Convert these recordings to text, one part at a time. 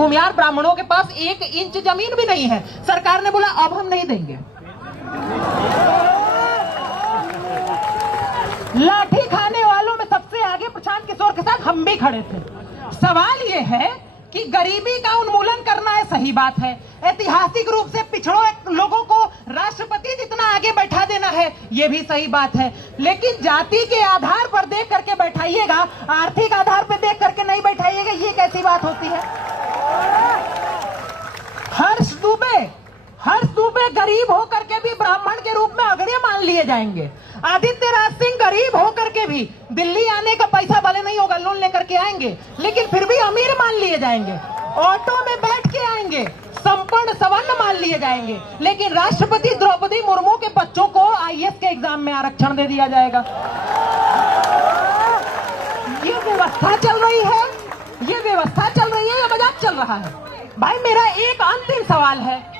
भूमिहार ब्राह्मणों के पास 1 इंच जमीन भी नहीं है। सरकार ने बोला अब हम नहीं देंगे। लाठी खाने वालों में सबसे आगे प्रशांत किशोर के साथ हम भी खड़े थे। सवाल ये है कि गरीबी का उन्मूलन करना है, सही बात है। ऐतिहासिक रूप से पिछड़ों लोगों को राष्ट्रपति जितना आगे बैठा देना है, ये भी सही बात है। लेकिन जाति के आधार पर देख करके बैठाइएगा, आर्थिक आधार पर देख करके नहीं बैठाइएगा, ये कैसी बात होती है। हर्ष दुबे गरीब होकर के भी ब्राह्मण के रूप में अगड़े मान लिए जाएंगे। आदित्य राज सिंह गरीब होकर के भी दिल्ली आने का पैसा भले नहीं होगा, लोन लेकर के आएंगे, लेकिन फिर भी अमीर मान लिए जाएंगे। ऑटो में बैठ के आएंगे, संपन्न सवर्ण मान लिए जाएंगे, लेकिन राष्ट्रपति द्रौपदी मुर्मू के बच्चों को आईएएस के एग्जाम में आरक्षण दे दिया जाएगा। ये व्यवस्था चल रही है, या मजाक चल रहा है? भाई मेरा एक अंतिम सवाल है,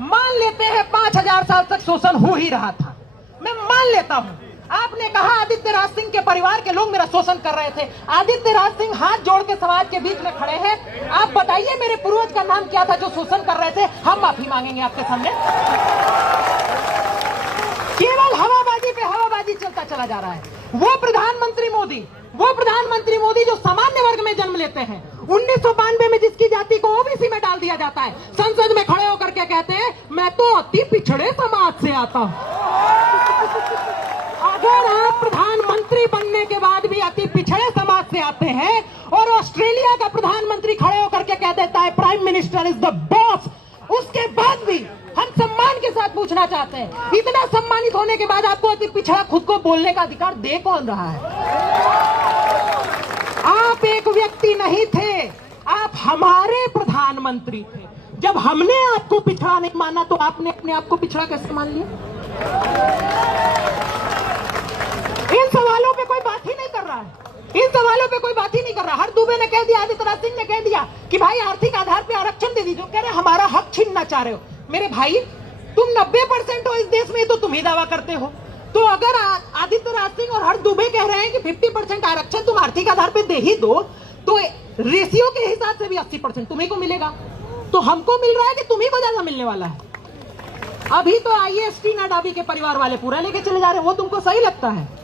मान लेते हैं 5000 साल तक शोषण हो ही रहा था, मैं मान लेता हूं। आपने कहा आदित्य राज सिंह के परिवार के लोग मेरा शोषण कर रहे थे। आदित्य राज सिंह हाथ जोड़ के समाज के बीच में खड़े हैं। आप बताइए मेरे पूर्वज का नाम क्या था जो शोषण कर रहे थे? हम माफी मांगेंगे आपके सामने। केवल हवाबाजी पे हवाबाजी चलता चला जा रहा है। वो प्रधानमंत्री मोदी जो सामान्य वर्ग में जन्म लेते हैं, 1992 में जिसकी जाति को ओबीसी में डाल दिया जाता है, संसद में खड़े होकर के कहते हैं मैं तो अति पिछड़े समाज से आता हूं। अगर आप प्रधानमंत्री बनने के बाद भी अति पिछड़े समाज से आते हैं और ऑस्ट्रेलिया का प्रधानमंत्री खड़े होकर के कह देता है prime minister is the boss, उसके बाद भी हम सम्मान के साथ पूछना चाहते हैं, इतना सम्मानित होने के बाद आपको अति पिछड़ा खुद को बोलने का अधिकार दे कौन रहा है? आप एक व्यक्ति नहीं थे, आप हमारे प्रधानमंत्री थे। जब हमने आपको पिछड़ा नहीं माना तो आपने अपने आप को पिछड़ा कैसे मान लिया? इन सवालों पे कोई बात ही नहीं कर रहा है। हर दुबे ने कह दिया, आदित्य राज सिंह ने कह दिया कि भाई आर्थिक आधार पे आरक्षण दे दीजिए। कह रहे हमारा हक छीनना चाह रहे हो। मेरे भाई तुम 90% हो इस देश में, तो तुम ही दावा करते हो। तो अगर आदित्य राज सिंह और हर दुबे कह रहे हैं कि 50% आरक्षण तुम आर्थिक आधार पे दे ही दो, तो रेशियो के हिसाब से भी 80% तुम्ही को मिलेगा। तो हमको मिल रहा है कि तुम्ही को ज्यादा मिलने वाला है। अभी तो आईएएस नाडावी के परिवार वाले पूरा लेके चले जा रहे हैं, वो तुमको सही लगता है?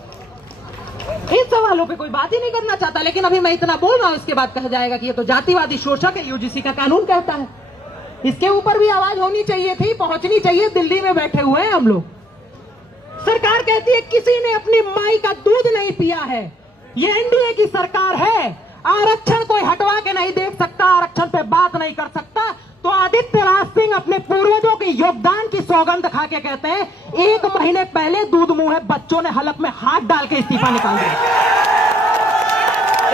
इन सवालों पे कोई बात ही नहीं करना चाहता। लेकिन अभी मैं इतना बोल रहा हूं, इसके बाद कहा जाएगा कि ये तो जातिवादी शोषक है, यूजीसी का कानून कहता है। इसके ऊपर भी आवाज होनी चाहिए थी, पहुंचनी चाहिए। दिल्ली में बैठे हुए हैं हम लोग। सरकार कहती है किसी ने अपनी माई का दूध नहीं पिया है। ये एनडीए की सरकार है, आरक्षण कोई हटवा के नहीं देख सकता, आरक्षण पे बात नहीं कर सकता। तो आदित्य राज सिंह अपने पूर्वजों के योगदान की सौगंध खा के कहते हैं 1 महीने पहले दूध मुंह बच्चों ने हलक में हाथ डाल के इस्तीफा निकाल दिया।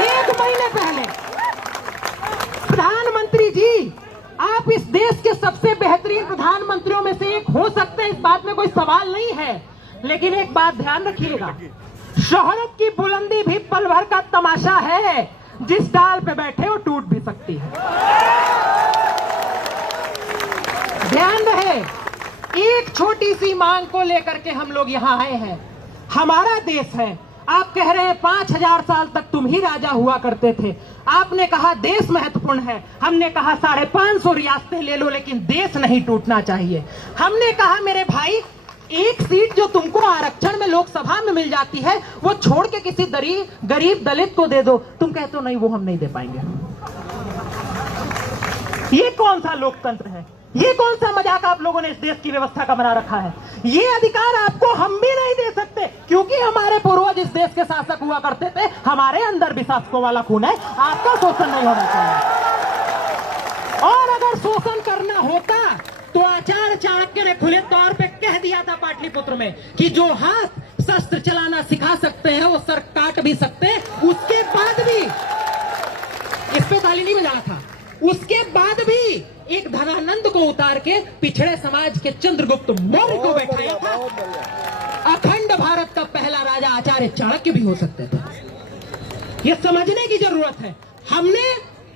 1 महीने पहले। प्रधानमंत्री जी, आप इस देश के सबसे बेहतरीन प्रधानमंत्रियों में से एक हो सकते हैं, इस बात में कोई सवाल नहीं है। लेकिन एक बात ध्यान रखिएगा, शोहरत की बुलंदी भी पल भर का तमाशा है। जिस डाल पे बैठे वो टूट भी सकती है। ध्यान रहे, एक छोटी सी मांग को लेकर के हम लोग यहाँ आए हैं। हमारा देश है। आप कह रहे हैं 5000 साल तक तुम ही राजा हुआ करते थे। आपने कहा देश महत्वपूर्ण है, हमने कहा 550 रियासतें ले लो, लेकिन देश नहीं टूटना चाहिए। हमने कहा मेरे भाई, एक सीट जो तुमको आरक्षण में लोकसभा में मिल जाती है, वो छोड़ के किसी गरीब दलित को दे दो। तुम कहते हो नहीं, वो हम नहीं दे पाएंगे। ये कौन सा लोकतंत्र है? ये कौन सा मजाक आप लोगों ने इस देश की व्यवस्था का बना रखा है? ये अधिकार आपको हम भी नहीं दे सकते, क्योंकि हमारे पूर्वज इस देश के शासक हुआ करते थे। हमारे अंदर भी शासकों वाला खून है। आपका शोषण नहीं होना चाहिए। और अगर शोषण करना होता तो आचार्य चाणक्य ने खुले तौर पे कह दिया था पाटलिपुत्र में कि जो हाथ शस्त्र चलाना सिखा सकते हैं वो सर काट भी सकते हैं। उसके बाद भी, इस पे ताली नहीं बजाना था, उसके बाद भी एक धनानंद को उतार के पिछड़े समाज के चंद्रगुप्त मौर्य को बैठाया था। अखंड भारत का पहला राजा आचार्य चाणक्य भी हो सकते थे। यह समझने की जरूरत है।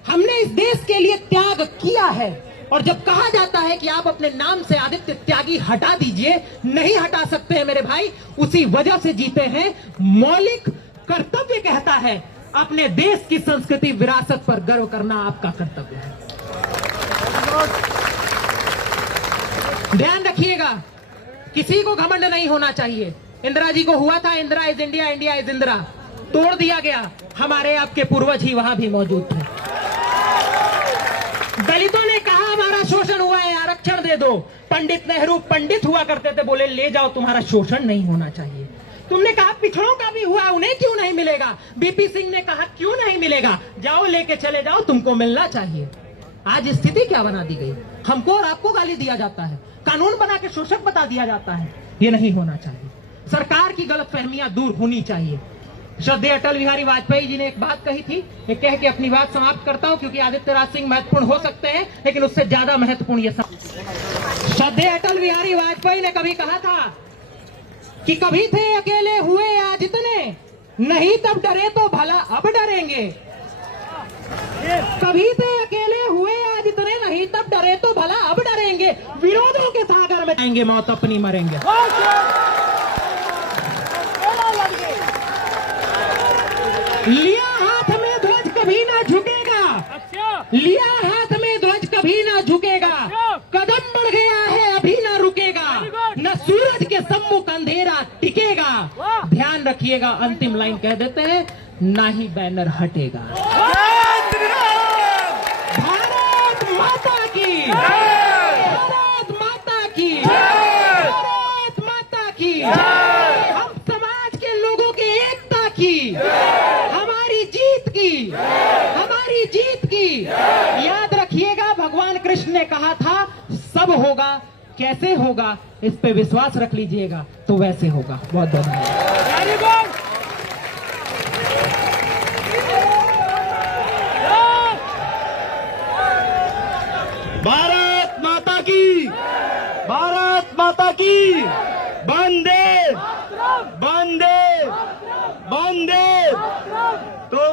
हमने इस देश के लिए त्याग किया है। और जब कहा जाता है कि आप अपने नाम से आदित्य त्यागी हटा दीजिए, नहीं हटा सकते हैं मेरे भाई। उसी वजह से जीते हैं। मौलिक कर्तव्य कहता है अपने देश की संस्कृति विरासत पर गर्व करना आपका कर्तव्य है। ध्यान रखिएगा, किसी को घमंड नहीं होना चाहिए। इंदिरा जी को हुआ था, Indira is India, India is Indira, तोड़ दिया गया। हमारे आपके पूर्वज ही वहां भी मौजूद थे। दलितों ने कहा हमारा शोषण हुआ है, आरक्षण दे दो। पंडित नेहरू पंडित हुआ करते थे, बोले ले जाओ, तुम्हारा शोषण नहीं होना चाहिए। तुमने कहा पिछड़ों का भी हुआ, उन्हें क्यों नहीं मिलेगा? बीपी सिंह ने कहा क्यों नहीं मिलेगा, जाओ लेके चले जाओ, तुमको मिलना चाहिए। आज स्थिति क्या बना दी गई, हमको और आपको गाली दिया जाता है, कानून बना के शोषक बता दिया जाता है। ये नहीं होना चाहिए। सरकार की गलतफहमियां दूर होनी चाहिए। श्रद्धेय अटल बिहारी वाजपेयी जी ने एक बात कही थी, एक कह के अपनी बात समाप्त करता हूं, क्योंकि आदित्य राज सिंह महत्वपूर्ण हो सकते हैं, लेकिन उससे ज्यादा महत्वपूर्ण ये श्रद्धेय अटल बिहारी वाजपेयी ने कभी कहा था कि कभी थे अकेले हुए आज इतने, नहीं तब डरे तो भला अब डरेंगे। कभी थे अकेले हुए आज इतने, नहीं तब डरे तो भला अब डरेंगे। विरोधों के सागर में जाएंगे, मौत अपनी मरेंगे। लिया हाथ में ध्वज कभी ना झुकेगा, लिया हाथ में ध्वज कभी ना झुकेगा, कदम बढ़ गया है अभी ना रुकेगा, न सूरज के सम्मुख अंधेरा टिकेगा। ध्यान रखिएगा, अंतिम लाइन कह देते हैं, ना ही बैनर हटेगा। भारत माता की, भारत माता की, भारत माता की। हम समाज के लोगों की एकता की, हमारी जीत की, हमारी जीत की। याद रखिएगा, भगवान कृष्ण ने कहा था सब होगा, कैसे होगा इस पे विश्वास रख लीजिएगा, तो वैसे होगा। बहुत बहुत धन्यवाद। भारत माता की, भारत माता की। वंदे वंदे वंदे। तो